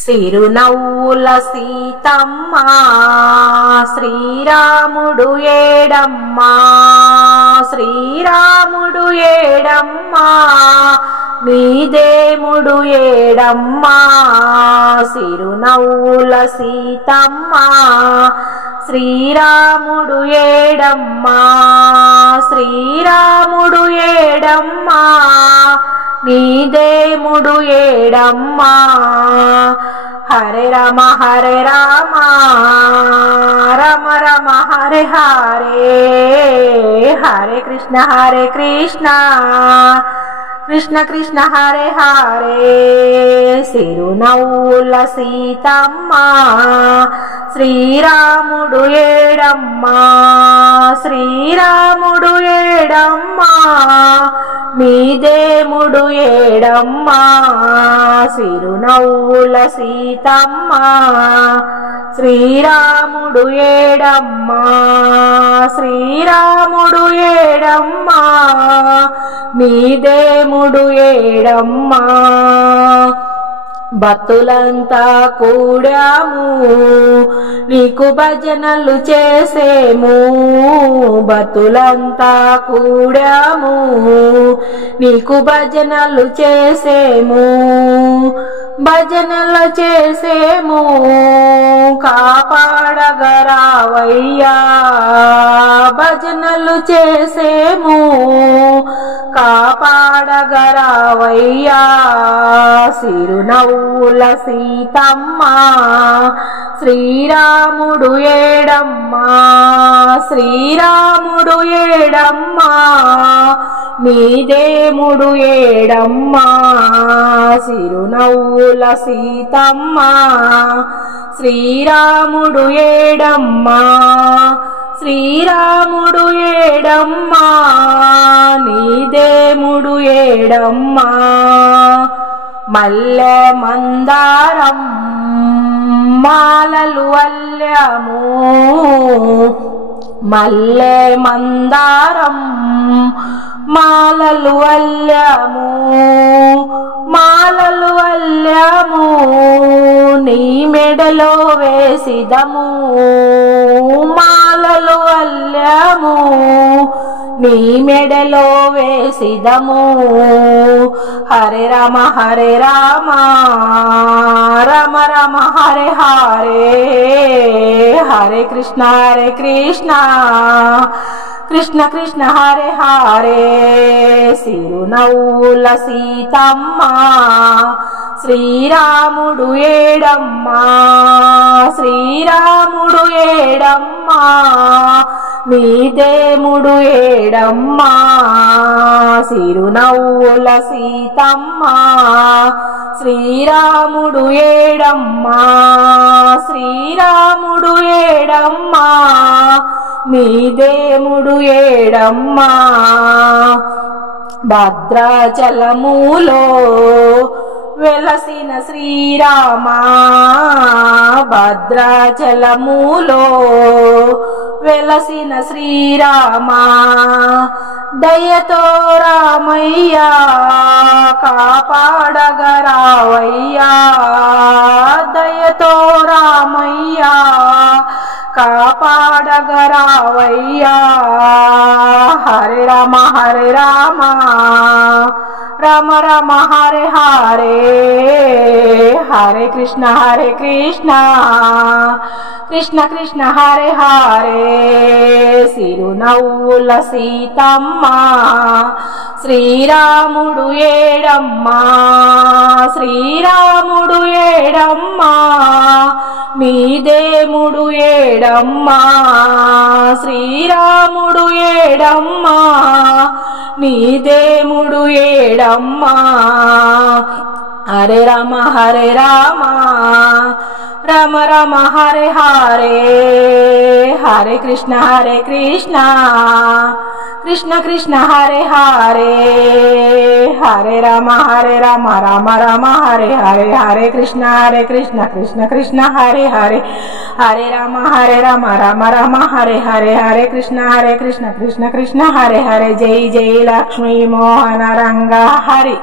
సిరునవ్వుల సీతమ్మ శ్రీరాముడు ఏడమ్మా, శ్రీరాముడు ఏడమ్మా, నీదేముడు ఏడమ్మా. సిరునవ్వుల సీతమ్మ శ్రీరాముడు ఏడమ్మా, శ్రీరాముడు ఏడమ్మా, నీదేముడు ఏడమ్మా. హరే రామ హరే రామ రామ రామ హరే హరే, హరే కృష్ణ కృష్ణ కృష్ణ హరే హరే. సిరునవ్వుల సీతమ్మ శ్రీరాముడు ఏడమ్మా, శ్రీరాముడు ఏడమ్మా, నీదేముడు ఏడమ్మా. సిరునవ్వుల సీతమ్మ శ్రీరాముడు ఏడమ్మా, శ్రీరాముడు ఏడమ్మా, నీదేముడు ఏడమ్మా. భక్తులంతా కూడాము నీకు భజనలు చేసేము, భక్తులంతా కూడాము నీకు భజనలు చేసేము, భజనలు చేసేము కాపాడగరావయ్యా, భజనలు చేసేము కాపాడగరావయ్యా. సిరునవ్వుల సీతమ్మ శ్రీరాముడు ఏడమ్మా, శ్రీరాముడు ఏడమ్మా, నీదేముడు ఏడమ్మా. సిరునవ్వుల సీతమ్మ శ్రీరాముడు ఏడమ్మా, శ్రీరాముడు ఏడమ్మా, నీదేముడు ఏడమ్మా. మల్లె మందారం మాలలు అల్లాము, మల్లె మందారం మాలలు అల్లాము, మాలలు అల్లాము నీ మెడలో వేసిదము, మాలలు అల్లాము నీ మెడలో వేసిదము. హరే రామ రామ రామ హరే హరే, హరే కృష్ణ కృష్ణ కృష్ణ హరే హరే. సిరునవ్వుల సీతమ్మ శ్రీరాముడు ఏడమ్మా, శ్రీరాముడు ఏడమ్మా, నీదేముడు ఏడమ్మా. సిరునవ్వుల సీతమ్మ శ్రీరాముడు ఏడమ్మా, శ్రీరాముడు ఏడమ్మా, నీదేముడు ఏడమ్మా. భద్రాచలములో వెలసిన శ్రీరామా, భద్రాచలములో వెలసిన శ్రీరామా, దయతో రామయ్యా కాపాడగరావయ్యా, దయతో రామయ్యా కాపాడగరావయ్యా. హరే రామ రామ రామ హరే హరే, హరే కృష్ణ కృష్ణ కృష్ణ హరే హరే. సిరునవ్వుల సీతమ్మ శ్రీరాముడు ఏడమ్మా, శ్రీరాముడు ఏడమ్మా, నీదేముడు ఏడమ్మా. శ్రీరాముడు ఏడమ్మా, నీదేముడు ఏడమ్మా. హరే రామ రామ రామ హరే హరే, హరే కృష్ణ కృష్ణ కృష్ణ హరే హరే, హరే రామ రామ రామ హరే హరే, హరే కృష్ణ కృష్ణ కృష్ణ హరే హరే, హరే రామ రామ రామ హరే హరే, హరే కృష్ణ కృష్ణ కృష్ణ హరే హరే. జై జై లక్ష్మీ మోహన రంగ హరి.